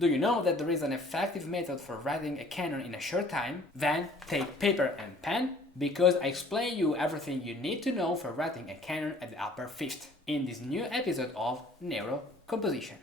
Do you know that there is an effective method for writing a canon in a short time? Then take paper and pen, because I explain you everything you need to know for writing a canon at the upper fifth in this new episode of Neurocomposition.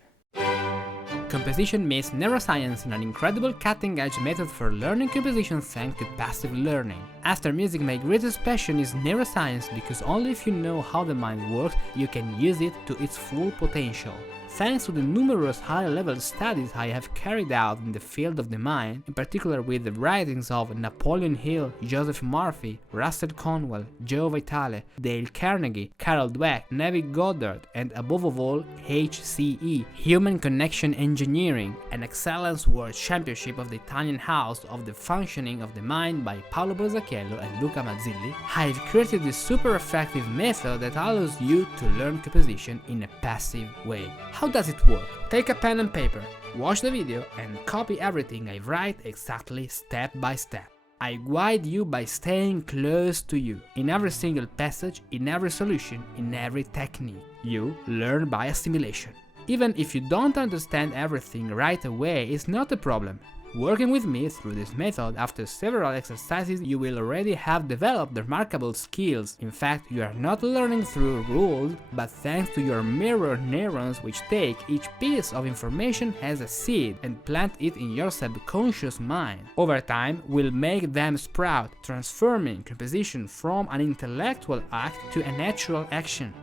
Composition means neuroscience and an incredible cutting-edge method for learning composition thanks to passive learning. After music, my greatest passion is neuroscience, because only if you know how the mind works, you can use it to its full potential. Thanks to the numerous high-level studies I have carried out in the field of the mind, in particular with the writings of Napoleon Hill, Joseph Murphy, Russell Conwell, Joe Vitale, Dale Carnegie, Carol Dweck, Neville Goddard, and above all HCE, Human Connection Engineering, an Excellence World Championship of the Italian House of the Functioning of the Mind by Paolo Borzacchiello and Luca Mazzilli, I have created this super effective method that allows you to learn composition in a passive way. How does it work? Take a pen and paper, watch the video and copy everything I write exactly step by step. I guide you by staying close to you, in every single passage, in every solution, in every technique. You learn by assimilation. Even if you don't understand everything right away, it's not a problem. Working with me through this method, after several exercises, you will already have developed remarkable skills. In fact, you are not learning through rules, but thanks to your mirror neurons, which take each piece of information as a seed and plant it in your subconscious mind. Over time, we'll make them sprout, transforming composition from an intellectual act to a natural action.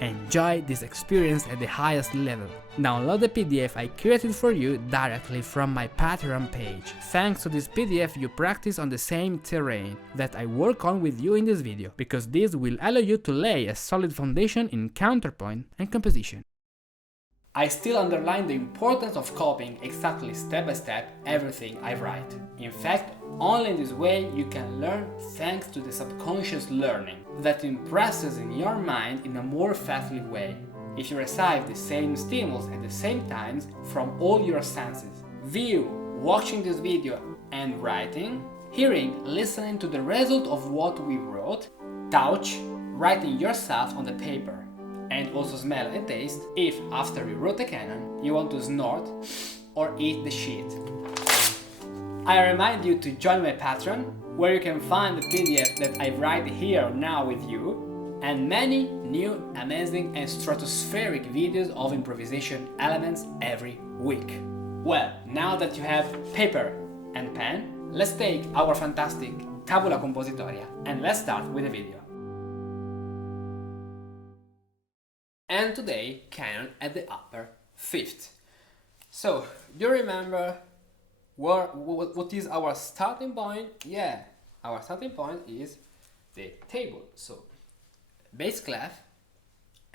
Enjoy this experience at the highest level. Download the PDF I created for you directly from my Patreon page. Thanks to this PDF, you practice on the same terrain that I work on with you in this video, because this will allow you to lay a solid foundation in counterpoint and composition. I still underline the importance of copying exactly step by step everything I write. In fact, only in this way you can learn thanks to the subconscious learning that impresses in your mind in a more effective way if you receive the same stimulus at the same times from all your senses: view, watching this video and writing, hearing, listening to the result of what we wrote, touch, writing yourself on the paper, and also smell and taste if, after you wrote a canon, you want to snort or eat the sheet. I remind you to join my Patreon, where you can find the PDF that I write here now with you, and many new, amazing and stratospheric videos of improvisation elements every week. Well, now that you have paper and pen, let's take our fantastic tabula compositoria and let's start with the video. And today, canon at the upper fifth. So, do you remember what is our starting point? Yeah, our starting point is the table. So, bass clef,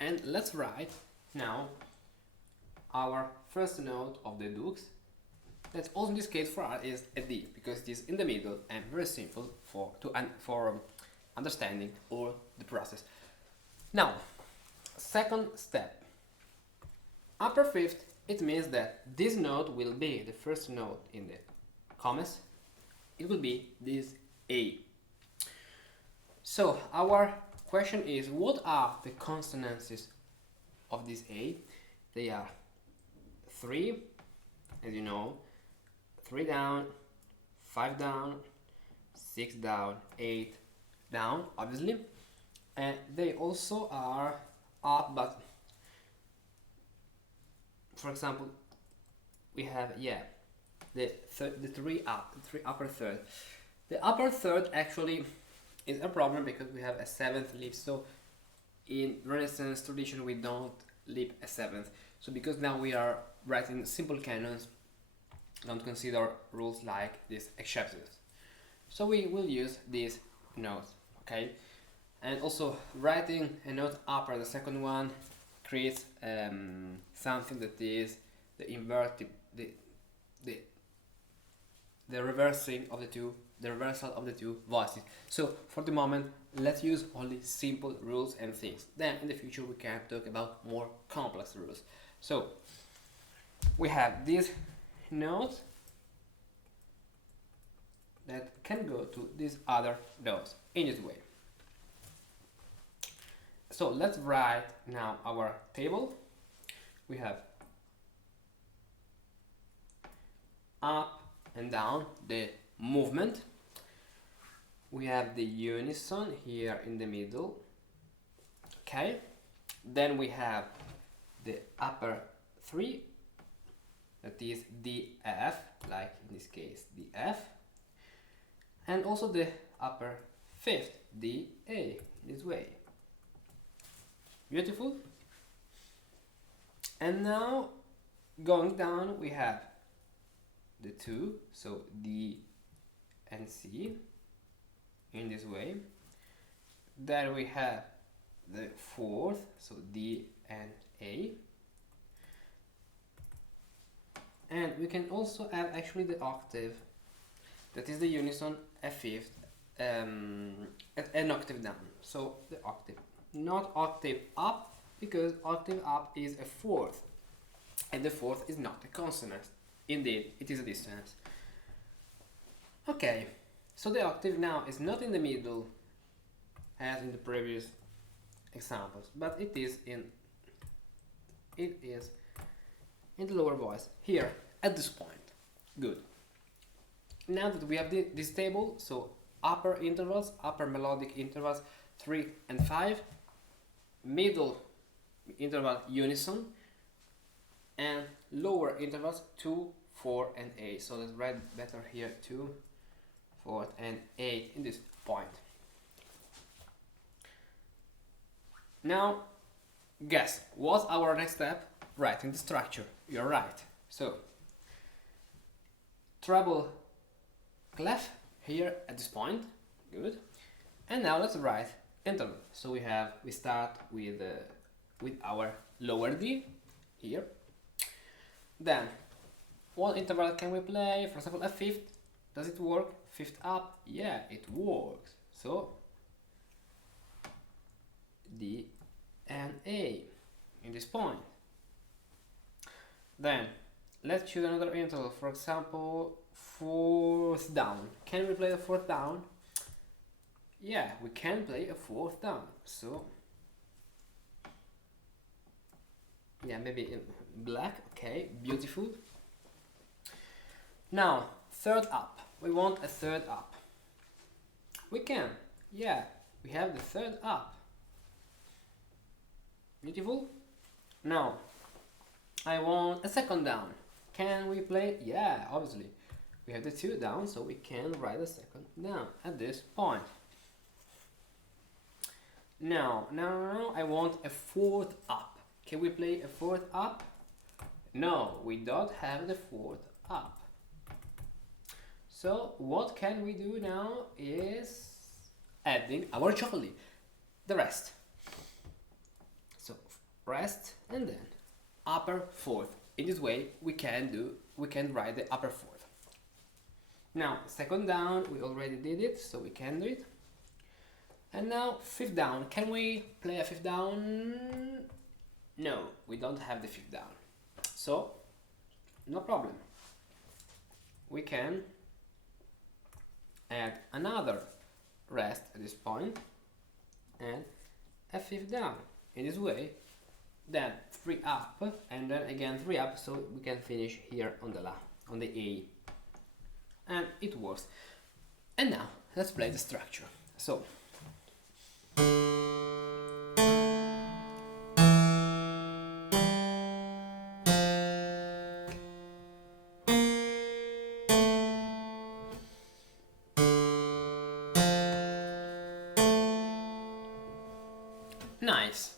and let's write now our first note of the dux. That also in this case for us is a D, because it is in the middle and very simple for understanding all the process. Now, second step, upper fifth, it means that this note will be the first note in the commas. It will be this A. So our question is, what are the consonances of this A? They are 3, as you know, 3 down, 5 down, 6 down, 8 down, obviously, and they also are up, but for example, we have the three upper third. The upper third actually is a problem because we have a seventh lip. So in Renaissance tradition, we don't lip a seventh. So because now we are writing simple canons, don't consider rules like this exceptions. So we will use these notes, okay? And also writing a note upper, the second one, creates something that is the inverted, the reversing of the two, the reversal of the two voices. So for the moment, let's use only simple rules and things. Then in the future we can talk about more complex rules. So we have these notes that can go to these other notes in this way. So let's write now our table. We have up and down, the movement. We have the unison here in the middle. Okay, then we have the upper 3, that is the F, like in this case the F, and also the upper 5th, the A, this way. Beautiful. And now going down we have the 2, so D and C in this way. Then we have the 4th, so D and A. And we can also add actually the octave, that is the unison F5th, an octave down. So the octave, not octave up, because octave up is a 4th, and the 4th is not a consonant. Indeed, it is a dissonance. Okay, so the octave now is not in the middle as in the previous examples, but it is in the lower voice here at this point. Good. Now that we have this table, so upper intervals, upper melodic intervals 3 and 5, middle interval unison, and lower intervals 2, 4 and 8. So let's write better here 2, 4 and 8 in this point. Now guess what's our next step? Writing the structure. You're right. So treble clef here at this point. Good. And now let's write interval. So we start with our lower D here. Then what interval can we play? For example, a 5th. Does it work? 5th up? Yeah, it works. So D and A in this point. Then let's choose another interval. For example, 4th down. Can we play the 4th down? Yeah, we can play a 4th down. So yeah, maybe in black. Okay, beautiful. Now 3rd up. We want a 3rd up. We can. Yeah, we have the 3rd up. Beautiful. Now I want a 2nd down. Can we play? Yeah, obviously. We have the 2 down, so we can write a 2nd down at this point. Now I want a 4th up. Can we play a 4th up? No, we don't have the 4th up. So what can we do now is adding our chocolate, the rest. So rest and then upper 4th. In this way we can write the upper 4th. Now 2nd down, we already did it, so we can do it. And now 5th down. Can we play a 5th down? No, we don't have the 5th down. So no problem. We can add another rest at this point and a 5th down. In this way, then 3 up and then again 3 up, so we can finish here on the La, on the A, and it works. And now let's play the structure. So nice.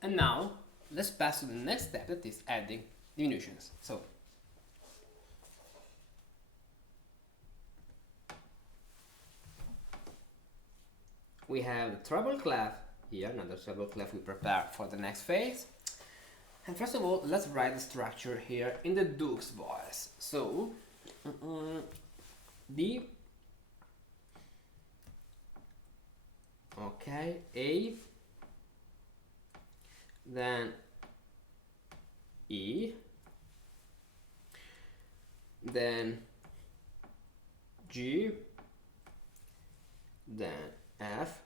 And now let's pass to the next step, that is adding diminutions. So we have the treble clef here, another treble clef we prepare for the next phase. And first of all, let's write the structure here in the Duke's voice. So D, okay, A, then E, then G, then F.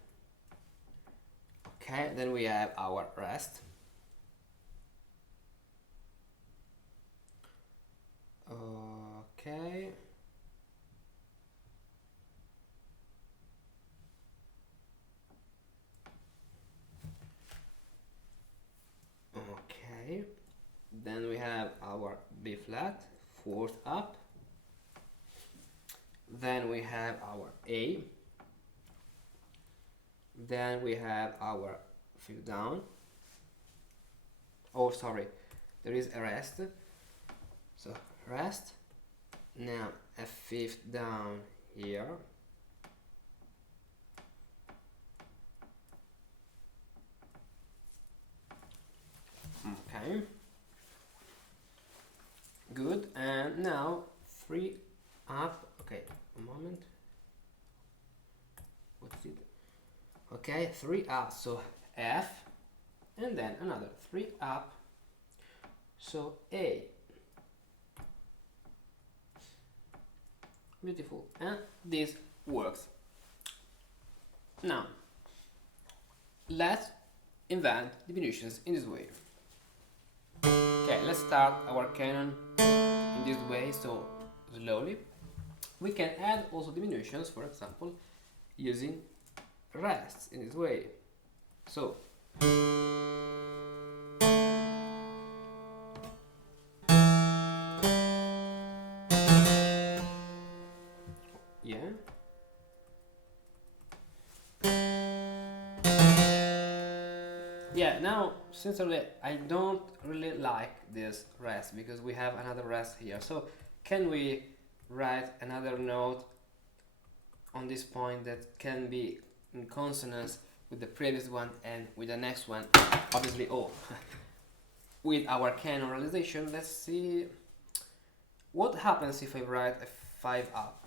Okay, then we have our rest. B flat, fourth up. Then we have our A. Then we have our fifth down. Oh, sorry, there is a rest. So rest. Now a fifth down here. Okay. Good. And now 3 up. Okay, a moment. What's it? Okay, 3 up. So F, and then another 3 up. So A. Beautiful. And this works. Now, let's invent diminutions in this way. Okay, let's start our canon in this way, so slowly. We can add also diminutions, for example, using rests in this way. So, yeah. Yeah, now, sincerely, I don't really like this rest because we have another rest here. So, can we write another note on this point that can be in consonance with the previous one and with the next one? Obviously, with our canon realization, let's see what happens if I write a 5 up,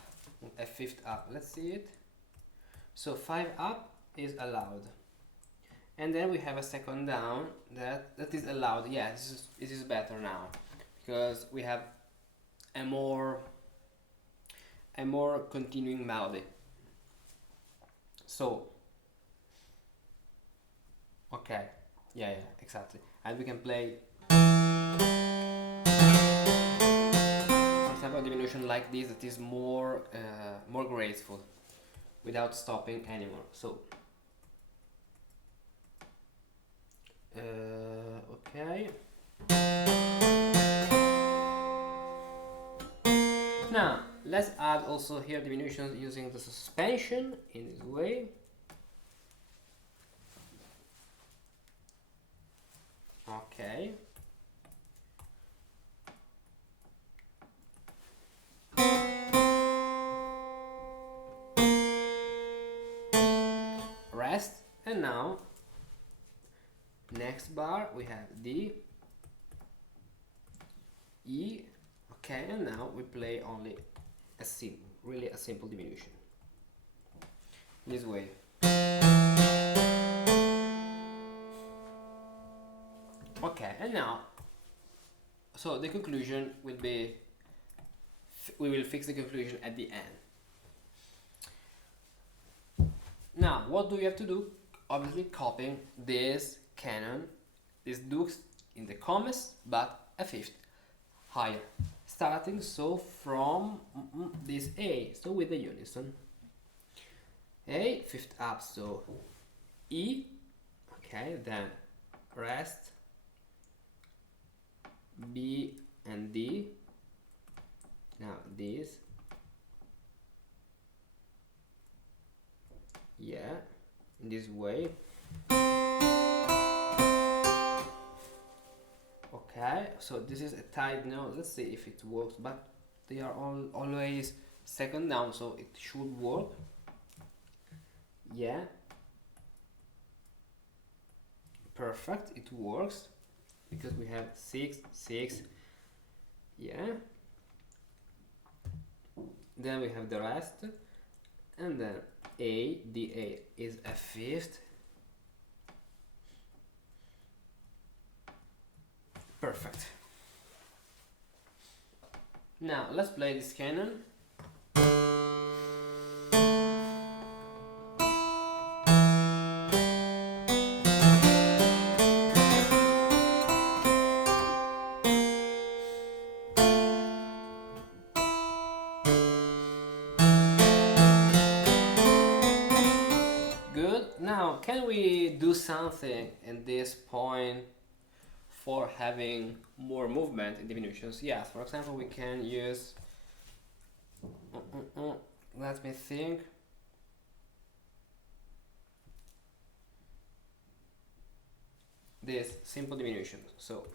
a fifth up. Let's see it. So 5 up is allowed. And then we have a second down that is allowed. Yeah, this is better now because we have a more continuing melody. So, okay, yeah, exactly. And we can play, for example, a diminution like this that is more graceful without stopping anymore. So. Okay. Now let's add also here diminutions using the suspension in this way. Okay. Rest, and now next bar we have D, E, okay, and now we play only a simple diminution. This way. Okay, and now, so the conclusion will be, we will fix the conclusion at the end. Now, what do we have to do? Obviously copying this canon, this dukes in the commas, but a fifth higher, starting so from this A, so with the unison. A, fifth up, so E, okay, then rest, B and D, now this, yeah, in this way. Okay, so this is a tied note. Let's see if it works, but they are always second down, so it should work. Yeah, perfect, it works because we have 6, 6, yeah. Then we have the rest, and then A, the A is a fifth. Perfect. Now let's play this canon. Good. Now can we do something in this point for having more movement in diminutions, yes, for example, we can use, let me think, this simple diminution. So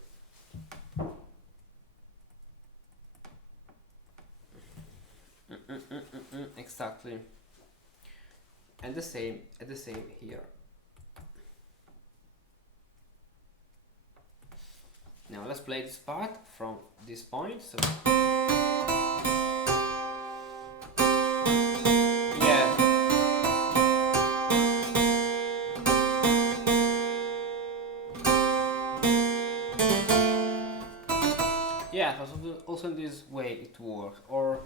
exactly, and the same here. Now let's play this part from this point. So yeah, yeah, also in this way it works. Or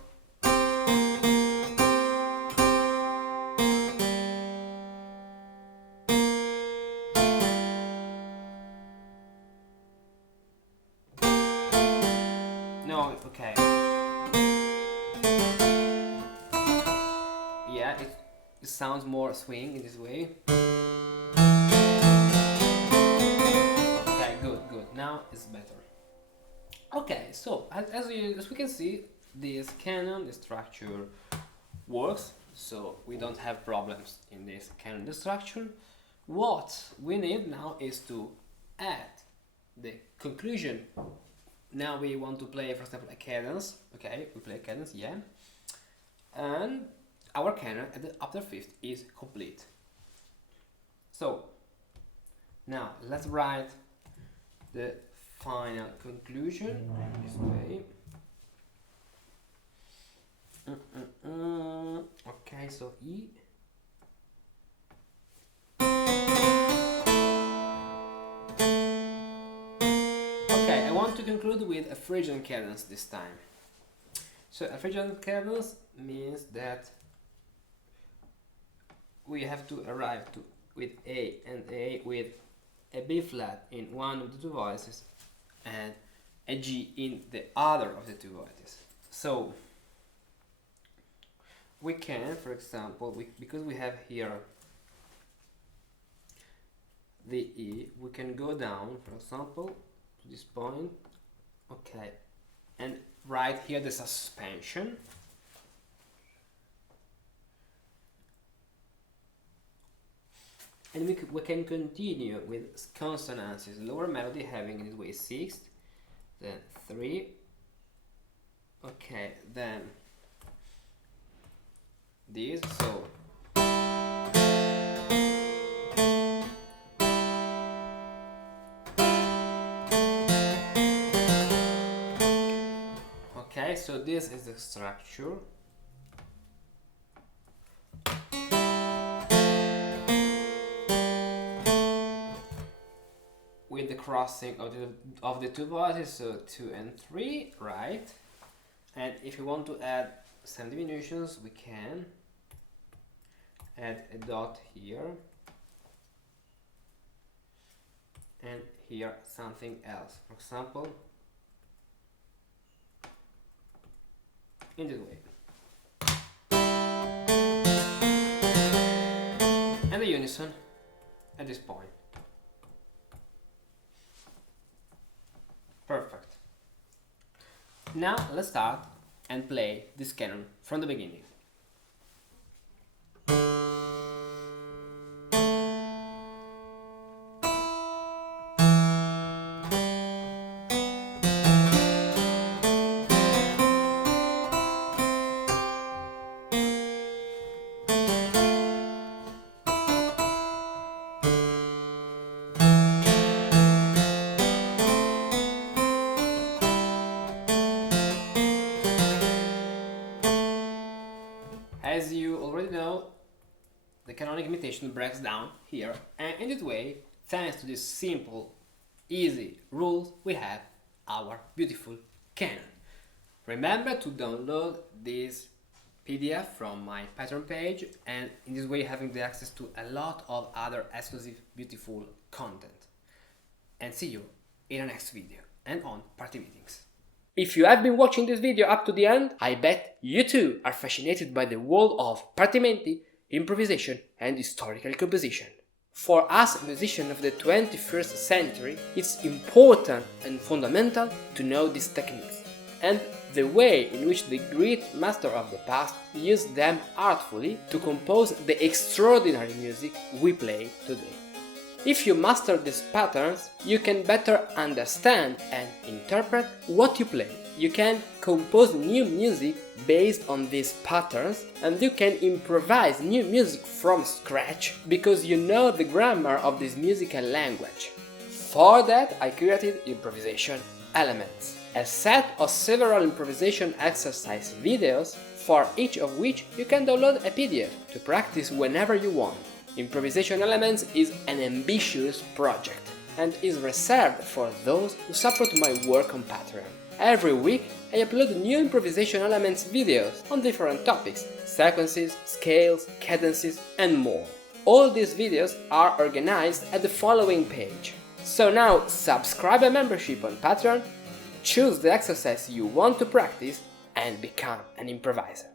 no, okay. Yeah, it sounds more swing in this way. Okay, good. Now it's better. Okay, so as we can see, this canon, the structure works, so we don't have problems in this canon, the structure. What we need now is to add the conclusion. Now we want to play, for example, a cadence. Okay, we play a cadence, yeah, and our canon at the upper fifth is complete. So now let's write the final conclusion this way. Okay, so E. Okay, I want to conclude with a Phrygian cadence this time. So a Phrygian cadence means that we have to arrive with A and A with a B flat in one of the two voices and a G in the other of the two voices. So we can, for example, because we have here the E, we can go down, for example, to this point, okay, and write here the suspension. And we can continue with consonances, lower melody having in this way 6th, then 3, okay, then this, so okay, so this is the structure. With the crossing of the two voices, so 2 and 3, right? And if you want to add some diminutions, we can add a dot here and here something else, for example, in this way. And the unison at this point. Perfect. Now let's start and play this canon from the beginning. As you already know, the canonic imitation breaks down here, and in this way, thanks to this simple, easy rules, we have our beautiful canon. Remember to download this PDF from my Patreon page, and in this way having the access to a lot of other exclusive beautiful content. And see you in the next video and on party meetings. If you have been watching this video up to the end, I bet you too are fascinated by the world of partimenti, improvisation and historical composition. For us musicians of the 21st century, it's important and fundamental to know these techniques, and the way in which the great masters of the past used them artfully to compose the extraordinary music we play today. If you master these patterns, you can better understand and interpret what you play. You can compose new music based on these patterns, and you can improvise new music from scratch because you know the grammar of this musical language. For that, I created Improvisation Elements, a set of several improvisation exercise videos, for each of which you can download a PDF to practice whenever you want. Improvisation Elements is an ambitious project and is reserved for those who support my work on Patreon. Every week I upload new Improvisation Elements videos on different topics, sequences, scales, cadences and more. All these videos are organized at the following page. So now subscribe a membership on Patreon, choose the exercise you want to practice and become an improviser.